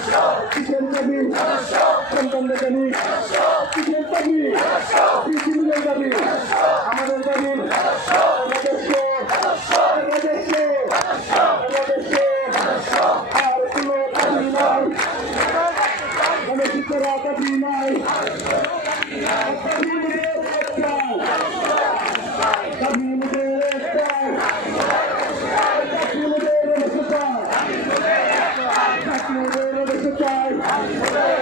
কিসের দাবি সন্তানদের দাবি কিসের দাবি পৃথিবীর দাবি আমাদের দাবি আর কোনো দাবি নাই গণশিক্ষার দাবি নাই চাই